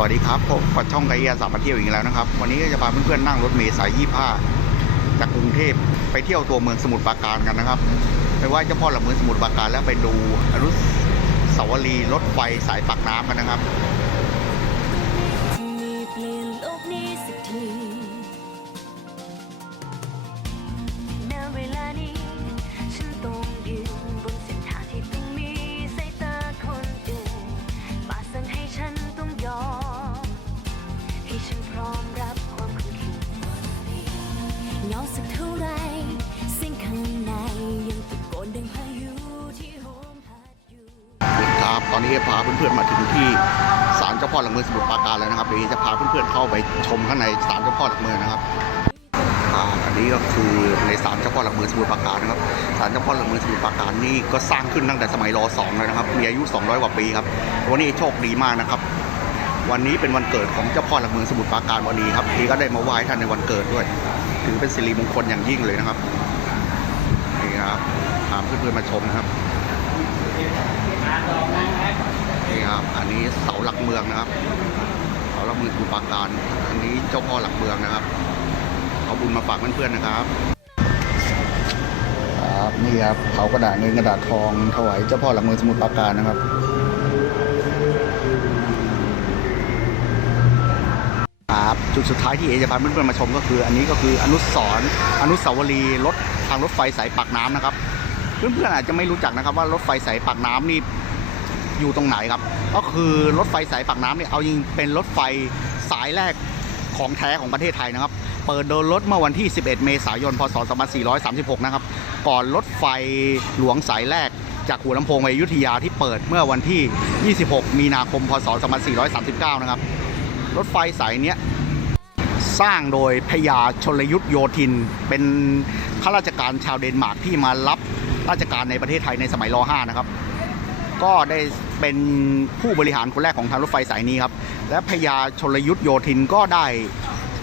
สวัสดีครับพบกับช่องไกด์ยาสามาเที่ยวอีกแล้วนะครับ วันนี้ก็จะพาเพื่อนๆนั่งรถเมล์สายยี่ป้าจากกรุงเทพไปเที่ยวตัวเมืองสมุทรปราการกันนะครับไปไหว้เจ้าพ่อหลักเมืองสมุทรปราการแล้วไปดูอนุสาวรีย์รถไฟสายปากน้ำกันนะครับ สักเท่าไรเสียงข้างในยังตะโกนดังพายุที่โหมพัดอยู่ ครับตอนนี้พาเพื่อนๆมาถึงที่ศาลเจ้าพ่อหลักเมืองสมุทรปราการแล้วนะครับเดี๋ยวจะพาเพื่อนๆเข้าไปชมข้างในศาลเจ้าพ่อหลักเมืองนะครับอ่าอันนี้ก็คือในศาลเจ้าพ่อหลักเมืองสมุทรปราการนะครับศาลเจ้าพ่อหลักเมืองสมุทรปราการนี่ก็สร้างขึ้นตั้งแต่สมัยรสองเลยนะครับมีอายุ 200 กว่าปีครับวันนี้โชคดีมากนะครับ วันนี้เป็นวันเกิดของเจ้าพ่อหลักเมืองสมุทรปราการวันนี้ครับพี่ก็ได้มาไหว้ท่านในวันเกิดด้วย ถือเป็นสิริมงคลอย่างยิ่งเลยนะครับนี่ครับพามเพื่อนๆมาชมนะครับนี่ครับอันนี้เสาหลักเมืองนะครับเสาหลักเมืองสมุทรปราการ อันนี้เจ้าพ่อหลักเมืองนะครับเอาบุญมาฝากเพื่อนๆนะครับครับนี่ครับเผากระดาษเงินกระดาษทองถวายเจ้าพ่อหลักเมืองสมุทรปราการนะครับ ครับจุดสุดท้ายที่เอจะพาเพื่อนๆมาชมก็คือ อันนี้ก็คืออนุสรณ์อนุสาวรีย์รถทางรถไฟสายปากน้ำนะครับ เพื่อนๆอาจจะไม่รู้จักนะครับว่ารถไฟสายปากน้ำนี่อยู่ตรงไหนครับ ก็คือรถไฟสายปากน้ำเนี่ยเอาจริงเป็นรถไฟสายแรกของแท้ของประเทศไทยนะครับ เปิดเดินรถเมื่อวันที่ 11 เมษายน พศ 2436 นะครับ ก่อนรถไฟหลวงสายแรกจากหัวลำโพงไปอยุธยาที่เปิดเมื่อวันที่ 26 มีนาคม พศ 2439 นะครับ รถไฟสายนี้สร้างโดยพญาชลยุทธโยธิน เป็นข้าราชการชาวเดนมาร์กที่มารับราชการในประเทศไทยในสมัยร 5 นะครับ ก็ได้เป็นผู้บริหารคนแรกของทางรถไฟสายนี้ครับ และพญาชลยุทธโยธินก็ได้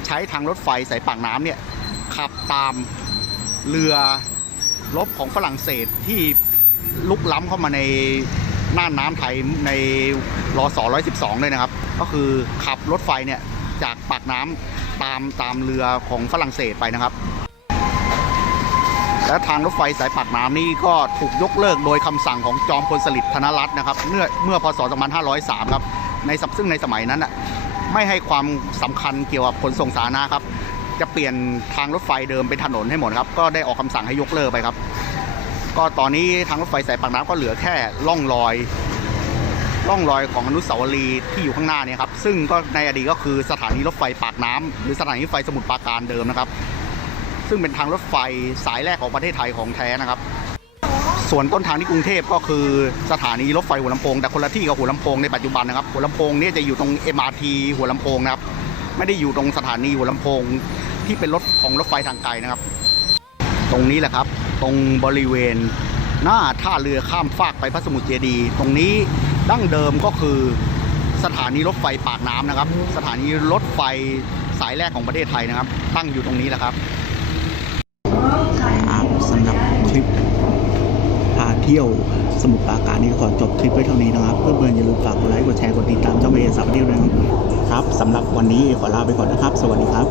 ใช้ทางรถไฟสายปากน้ำเนี่ยขับตามเรือรบของฝรั่งเศสที่ลุกล้ำเข้ามาใน น่านน้ำไทยในรอสอ112เลยนะครับ ก็คือขับรถไฟเนี่ยจากปากน้ำตามตามเรือของฝรั่งเศสไปนะครับ และทางรถไฟสายปากน้ำนี่ก็ถูกยกเลิกโดยคำสั่งของจอมพลสฤษดิ์ธนรัตน์นะครับเมื่อเมื่อพศ 2503 ครับในสัซึ่งในสมัยนั้นน่ะไม่ให้ความสำคัญเกี่ยวกับขนส่งสาธารณะครับ จะเปลี่ยนทางรถไฟเดิมเป็นถนนให้หมดครับ ก็ได้ออกคำสั่งให้ยกเลิกไปครับ ก็ตอนนี้ทางรถไฟสายปากน้ำก็เหลือแค่ล่องรอยร่องรอยของอนุสาวรีย์ที่อยู่ข้างหน้าเนี่ยครับ ซึ่งก็ในอดีตก็คือสถานีรถไฟปากน้ำหรือสถานีรถไฟสมุทรปราการเดิมนะครับ ซึ่งเป็นทางรถไฟสายแรกของประเทศไทยของแท้นะครับ ส่วนต้นทางที่กรุงเทพก็คือสถานีรถไฟหัวลำโพงแต่คนละที่กับหัวลำโพงในปัจจุบันนะครับหัวลำโพงเนี่ยจะอยู่ตรง MRT หัวลำโพงนะครับไม่ได้อยู่ตรงสถานีหัวลำโพงที่เป็นรถของรถไฟทางไกลนะครับ ตรงนี้แหละครับ ตรงบริเวณ หน้าท่าเรือข้ามฟากไปพระสมุทรเจดีย์ตรงนี้ดั้งเดิมก็คือสถานีรถไฟปากน้ำนะครับ สถานีรถไฟสายแรกของประเทศไทยนะครับ ตั้งอยู่ตรงนี้แหละครับสำหรับคลิปพาเที่ยวสมุทรปราการนี้ขอจบคลิปไว้เท่านี้นะครับ เพื่อนๆอย่าลืมฝากกดไลค์กดแชร์กดติดตามเจ้าเมย์สับเดียวนะครับครับสำหรับวันนี้ขอลาไปก่อนนะครับ สวัสดีครับ